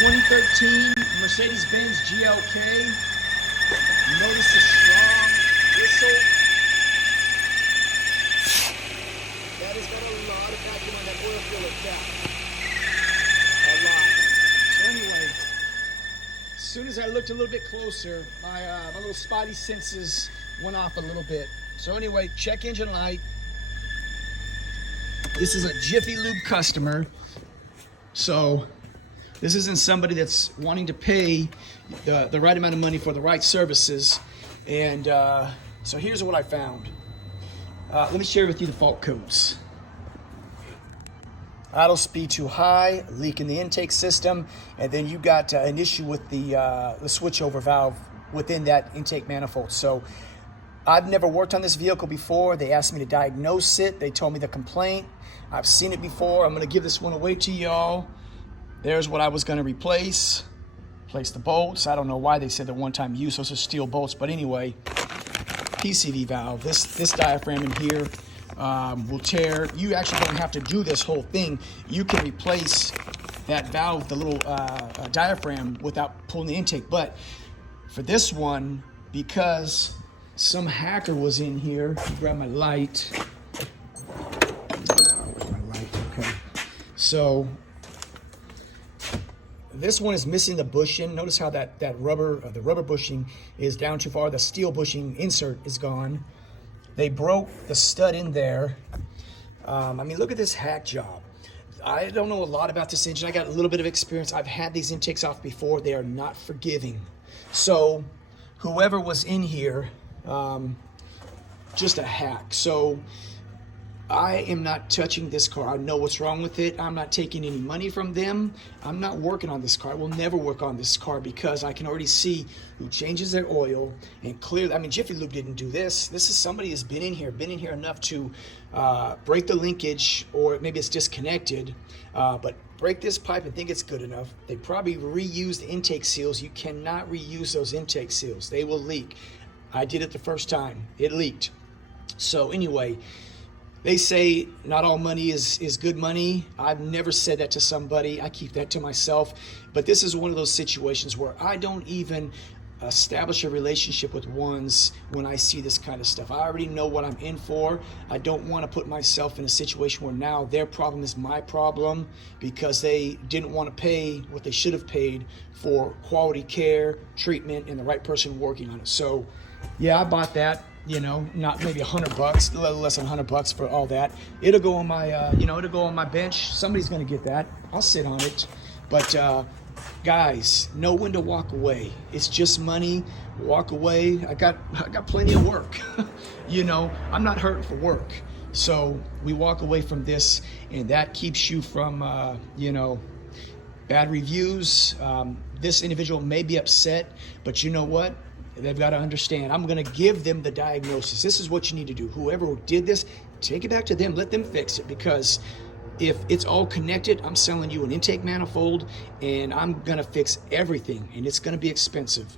2013 Mercedes Benz GLK. Notice the strong whistle. That has got a lot of vacuum on that oil filler cap. A lot. So anyway, as soon as I looked a little bit closer, my little spotty senses went off a little bit. So anyway, check engine light. This is a Jiffy Lube customer. So this isn't somebody that's wanting to pay the right amount of money for the right services. And so here's what I found. Let me share with you the fault codes. Idle speed too high, leak in the intake system, and then you got an issue with the switchover valve within that intake manifold. So I've never worked on this vehicle before. They asked me to diagnose it. They told me the complaint. I've seen it before. I'm gonna give this one away to y'all. There's what I was gonna replace. Place the bolts. I don't know why they said the one-time use. Those are steel bolts, but anyway, PCV valve. This diaphragm in here will tear. You actually don't have to do this whole thing. You can replace that valve, the little diaphragm, without pulling the intake. But for this one, because some hacker was in here, grab my light. Where's my light? Okay. So this one is missing the bushing. Notice how the rubber bushing is down too far. The steel bushing insert is gone. They broke the stud in there. I mean, look at this hack job. I don't know a lot about this engine. I got a little bit of experience. I've had these intakes off before. They are not forgiving. So whoever was in here, just a hack. So I am not touching this car. I know what's wrong with it. I'm not taking any money from them. I'm not working on this car. I will never work on this car because I can already see who changes their oil. And clearly, I mean, Jiffy Lube didn't do this. This is somebody who's been in here enough to break the linkage, or maybe it's disconnected, but break this pipe and think it's good enough. They probably reused the intake seals. You cannot reuse those intake seals. They will leak. I did it the first time. It leaked. So anyway, they say not all money is good money. I've never said that to somebody. I keep that to myself. But this is one of those situations where I don't even establish a relationship with ones when I see this kind of stuff. I already know what I'm in for. I don't want to put myself in a situation where now their problem is my problem because they didn't want to pay what they should have paid for quality care, treatment, and the right person working on it. So yeah, I bought that. You know, not maybe $100, a little less than $100 for all that. It'll go on my, it'll go on my bench. Somebody's gonna get that. I'll sit on it. But guys, know when to walk away. It's just money. Walk away. I got plenty of work. You know, I'm not hurting for work. So we walk away from this, and that keeps you from, bad reviews. This individual may be upset, but you know what? They've got to understand, I'm going to give them the diagnosis. This is what you need to do. Whoever did this, take it back to them. Let them fix it, because if it's all connected, I'm selling you an intake manifold, and I'm going to fix everything, and it's going to be expensive.